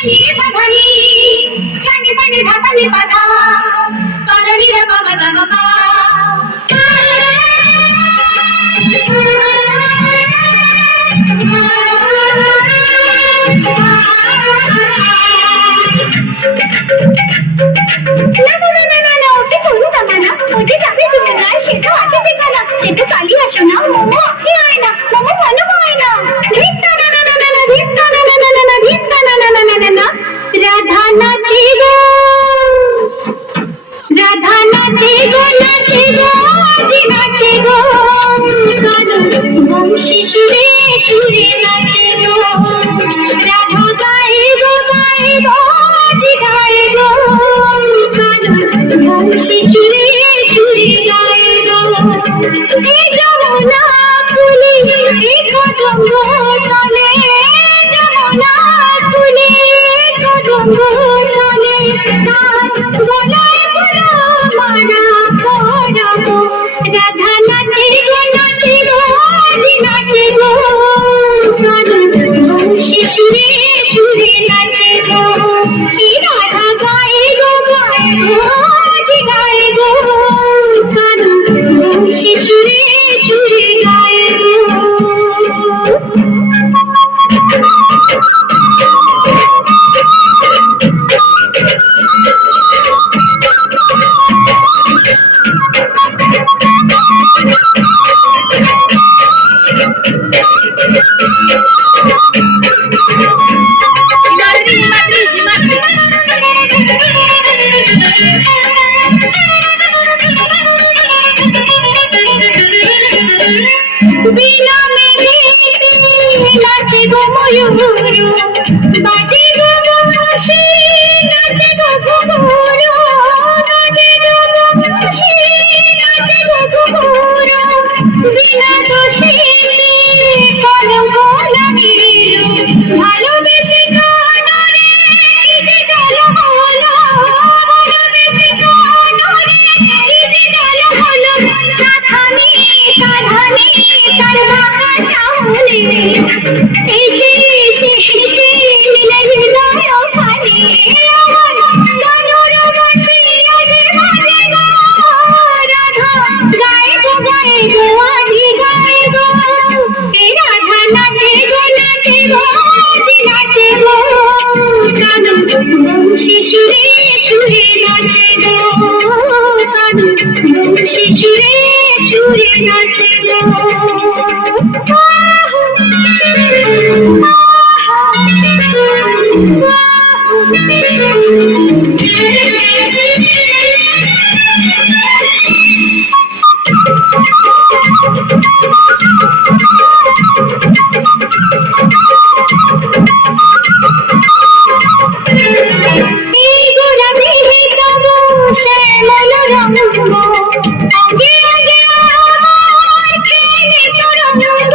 ধানি কানে কানে ধাপানি পাধা কানানি রে বাবা বাবা মা ওটি যাবে তুমি না সেটা আছে ঠিকানা সেটা কালি আসো না মোমো আপনি হয় না মোমো ভালো হয় না ধিক্কা না না না না না ধিক্কা না না না না না ধিক্কা না না না না না না রাধা নাচে গো রাধা নাচে গো আজি নাচে গো কানু বংশী সুরে সুরে নাচে গো রাধা গায়ে গো আজি গায়ে গো কানু বংশী সুরে সুরে গায়ে গো এই যমুনা ফুলে এই কদম্ব তলে যমুনা ফুলে কদম্ব তলে গলায় পুরো মানা পড়াবো রাধা নাচে গো আজি নাচে গো কানু বংশী সুরে সুরে নাচে গো এই রাধা গায়ে গো আজি গায়ে গো কানু বংশী সুরে সুরে গায়ে গো বিনা মেঘেতে নাচে গো ময়ূর বাজে গো বাঁশি নাচে গো ঘুঘুর বাজে গো বাঁশি নাচে গো ঘুঘুর বিনা দোষেতে কলঙ্ক লাগিল ভালোবেসে কানারে কি যে জ্বালা হলো ভালোবেসে কানারে কি যে জ্বালা হলো রাধানি সাধানি তার বাঁকা চাউলে এসে মিলে হৃদয় ফানে আমার কানুর বাঁশি আজে বাজে গো রাধা গায়ে গো আজি গায়ে গো এই রাধা নাচে গো আজি নাচে গো কানু বংশী সুরে সুরে নাচে গো কানু বংশী সুরে সুরে নাচে গো এই গোলাপি তব শ্যামল রঙ আগে আগে আমার খেলে তরঙ্গ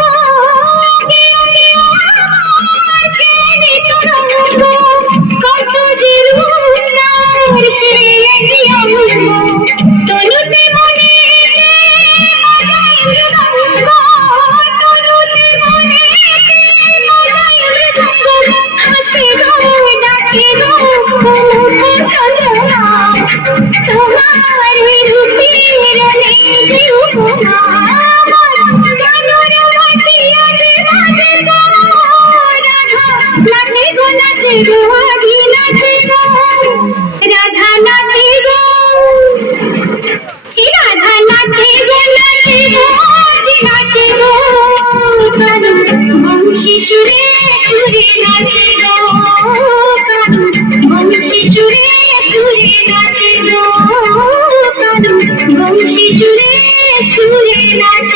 আগে আগে আমার খেলে তরঙ্গ কত যে রূপনার সে একই অঙ্গ তনুতে মনেতে বাজায় মৃদঙ্গ তনুতে মনেতে বাজায় মৃদঙ্গ হাসে গো ডাকে গো চন্দ্রনা তোমার রূপের নেই উপমা আমার কানুর বাঁশি আজে বাজে গো রাধা নাচে গো আজি নাচে গো রাধা নাচে গো রাধা নাচে গো আজি নাচে গো কানু বংশী সুরে সুরে নাচে গো কানু বংশী সুরে সুরে নাচে গো কানু বংশী সুরে সুরে নাচে